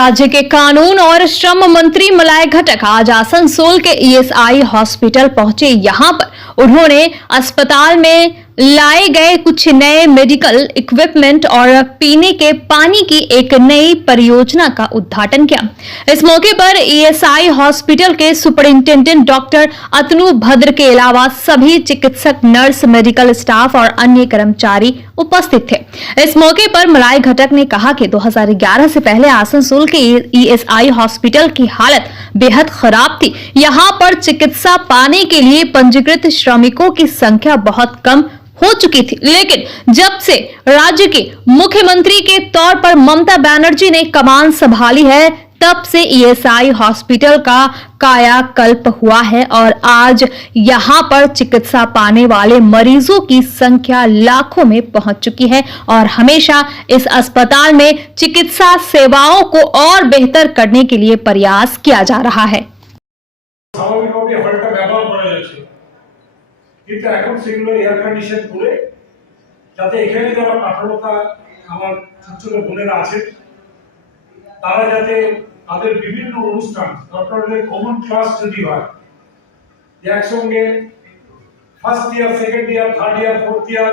राज्य के कानून और श्रम मंत्री मलाय घटक आज आसनसोल के ईएसआई हॉस्पिटल पहुंचे। यहां पर उन्होंने अस्पताल में लाए गए कुछ नए मेडिकल इक्विपमेंट और पीने के पानी की एक नई परियोजना का उद्घाटन किया। इस मौके पर ईएसआई हॉस्पिटल के सुपरिंटेंडेंट डॉक्टर अतनु भद्र के अलावा सभी चिकित्सक, नर्स, मेडिकल स्टाफ और अन्य कर्मचारी उपस्थित थे। इस मौके पर मलाय घटक ने कहा कि 2011 से पहले आसनसोल के ईएसआई हॉस्पिटल की हालत बेहद खराब थी। यहां पर चिकित्सा पाने के लिए पंजीकृत श्रमिकों की संख्या बहुत कम हो चुकी थी, लेकिन जब से राज्य के मुख्यमंत्री के तौर पर ममता बनर्जी ने कमान संभाली है, तब से ईएसआई हॉस्पिटल का कायाकल्प हुआ है और आज यहां पर चिकित्सा पाने वाले मरीजों की संख्या लाखों में पहुंच चुकी है और हमेशा इस अस्पताल में चिकित्सा सेवाओं को और बेहतर करने के लिए प्रयास किया जा रहा है। কিন্তু এখন সেগুলো এয়ার কন্ডিশন করে যাতে এখানে যারা পাঠরতা আমার ছোট ছোট বোনেরা আছে তারা যাতে তাদের বিভিন্ন অনুষ্ঠান দরকার হলে কমন ক্লাস যদি হয় একসঙ্গে first year, second year, third year, fourth year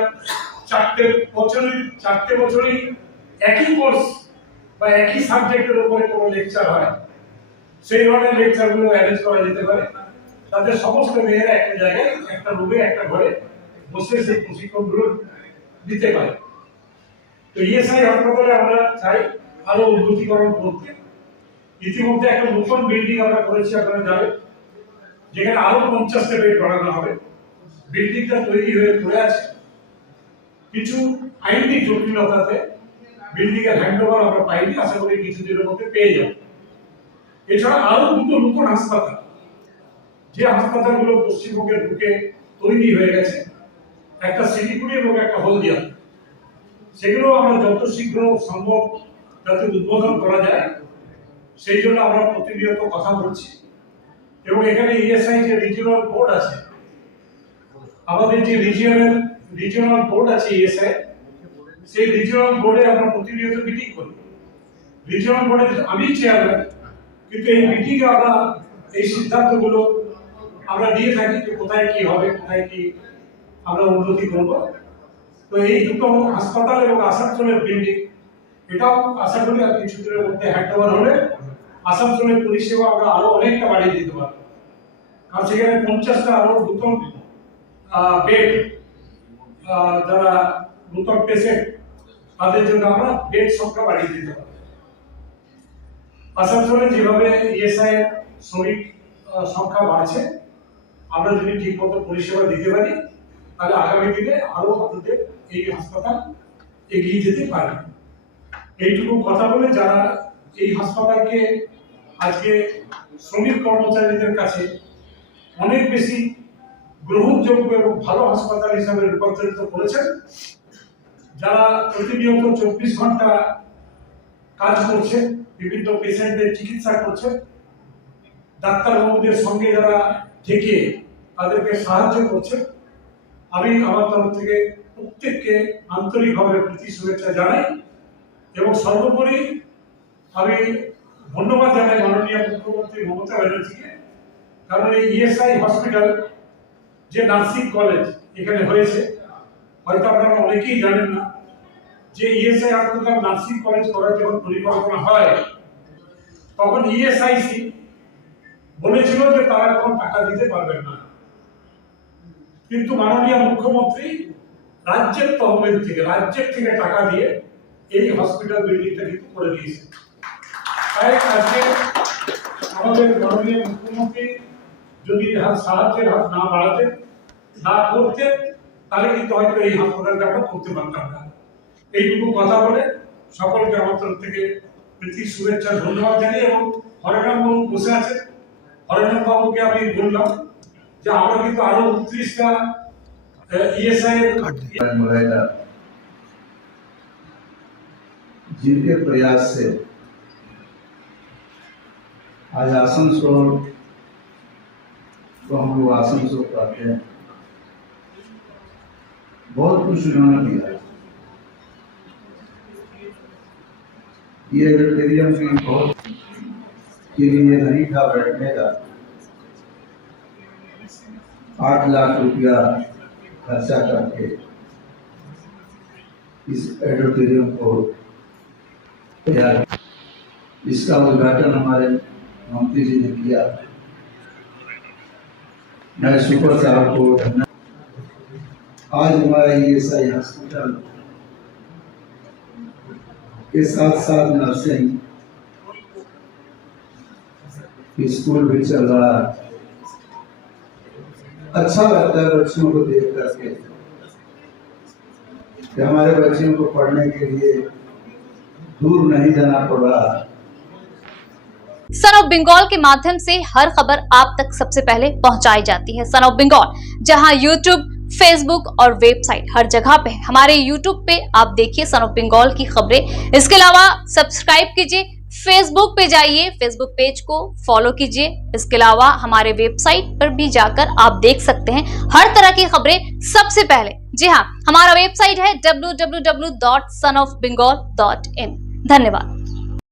চারটে বছরই একই কোর্স বা একই সাবজেক্টের উপরে কোনো লেকচার হয়, সেই ধরনের লেকচারগুলো অ্যারেঞ্জ করা যেতে পারে। তাদের সমস্ত মেয়েরা একটা জায়গায়, একটা রুমে, একটা ঘরে বসে সেই প্রশিক্ষণগুলো দিতে পারে। তো ইএসআই হাসপাতালে আমরা চাই আরো উন্নতিকরণ করতে। ইতিমধ্যে একটা নতুন বিল্ডিং আমরা করেছি, আপনারা জানেন, যেখানে আরো 50টা বেড বাড়ানো হবে। বিল্ডিংটা তৈরি হয়ে পড়ে আছে, কিছু আইনি জটিলতাতে বিল্ডিং এর হ্যান্ডওভার আমরা পাইনি, আশা করি কিছুদিনের মধ্যে পেয়ে যাব। এছাড়া আরো দুটো নতুন হাসপাতাল, যে হাসপাতালগুলো পশ্চিমবঙ্গের বুকে তৈরি হয়ে গেছে, একটা শিলিগুড়ি এবং একটা হলদিয়া, সেগুলো আমরা যত শীঘ্র সম্ভব যাতে উদ্বোধন করা যায় সেই জন্য আমরা প্রতিনিয়ত কথা বলছি। এবং এখানে ইএসআই যে রিজিওনাল বোর্ড আছে, আমাদের যে রিজিওনাল বোর্ড আছে ইএসআই, সেই রিজিওনাল বোর্ডে আমরা প্রতিনিয়ত মিটিং করি। রিজিওনাল বোর্ডে আমি চেয়ারম্যান, কিন্তু এই মিটিংয়ে আমরা এই সিদ্ধান্তগুলো আমরা দিয়ে থাকি যে কোথায় কি হবে, কোথায় কি আমরা উন্নতি করব। তো এই দুটো হাসপাতাল এবং আসানসোলের বিল্ডিং, এটাও আশা করি আর কিছুদিনের মধ্যে হ্যান্ডওভার হলে আসানসোলের পরিষেবা আমরা আরো অনেকটা বাড়িয়ে দিতে পারবো। কারণ সেখানে 50টা আরো নতুন বেড, যারা নতুন পেশেন্ট তাদের জন্য আমরা বেড সংখ্যা বাড়িয়ে দিতে পারবো। আসানসোলে যেভাবে ইএসআই শ্রমিক সংখ্যা বাড়ছে, আমরা যদি ঠিকমতো পরিষেবা দিতে পারি তাহলে আগামী দিনে আরো আমাদের এই হাসপাতাল এগিয়ে যেতে পারে। এইটুকু কথা বলে যারা এই হাসপাতালকে আজকে শ্রমিক কর্মচারীদের কাছে অনেক বেশি গ্রহণযোগ্য এবং ভালো হাসপাতাল হিসাবে রূপান্তরিত করেছেন, যারা প্রতিনিয়ত 24 ঘন্টা কাজ করছে, বিভিন্ন পেশেন্টদের চিকিৎসা করছে, ডাক্তারবাবুদের সঙ্গে যারা থেকে তাদেরকে সাহায্য করছে, আমি আমার তরফ থেকে প্রত্যেককে আন্তরিকভাবে প্রীতি শুভেচ্ছা জানাই। এবং সর্বোপরি আমি ধন্যবাদ জানাই মাননীয় মুখ্যমন্ত্রী মমতা ব্যানার্জিকে, কারণ এই ইএসআই হসপিটাল যে নার্সিং কলেজ এখানে হয়েছে, হয়তো আপনারা অনেকেই জানেন না যে ইএসআই হাসপাতাল নার্সিং কলেজ করার যখন পরিকল্পনা হয় তখন ইএসআইসি বলেছিল যে তারা কোনো টাকা দিতে পারবেন না, কিন্তু মাননীয় মুখ্যমন্ত্রী রাজ্যের তহবিল থেকে, রাজ্যের থেকে টাকা দিয়ে এই হসপিটাল বিল্ডিংটা কিন্তু করে দিয়েছে। তাই আজকে আমাদের মাননীয় মুখ্যমন্ত্রী যদি সাহায্যের হাত না বাড়াতেন, না করতেন, তাহলে কিন্তু হয়তো এই হাসপাতালটা আমরা করতে পারতাম না। এইটুকু কথা বলে সকলকে আমার তরফ থেকে প্রীতি শুভেচ্ছা ধন্যবাদ জানিয়ে, এবং হরেরাম বাবু বসে আছেন, হরেরাম বাবুকে আমি বললাম যে আমরা কিন্তু আরো 29টা ईएसआई जिनके प्रयास से आज आसनसोल को हम लोग आसनसोल पाते हैं, बहुत कुछ उन्होंने दिया। ये ऑडिटोरियम भी बहुत के लिए नहीं था बैठने का। 8 लाख रुपया खर्चा करके इस ऑडिटोरियम को तैयार, इसका उद्घाटन हमारे मंत्री जी ने किया। मैं सुपर साहब को धन्यवाद। आज हमारा ईएसआई हॉस्पिटल के साथ साथ नर्सिंग स्कूल भी चल रहा है। अच्छा लगता है बच्चों को देख करके कि हमारे बच्चों को पढ़ने के लिए दूर नहीं जाना पड़ रहा। सन ऑफ बंगाल के माध्यम से हर खबर आप तक सबसे पहले पहुंचाई जाती है। सन ऑफ बंगाल जहां यूट्यूब, फेसबुक और वेबसाइट हर जगह पे है। हमारे यूट्यूब पे आप देखिए सन ऑफ बंगाल की खबरें। इसके अलावा सब्सक्राइब कीजिए, फेसबुक पे जाइए, फेसबुक पेज को फॉलो कीजिए। इसके अलावा हमारे वेबसाइट पर भी जाकर आप देख सकते हैं हर तरह की खबरें सबसे पहले। जी हाँ, हमारा वेबसाइट है www.sonofbengal.in। धन्यवाद।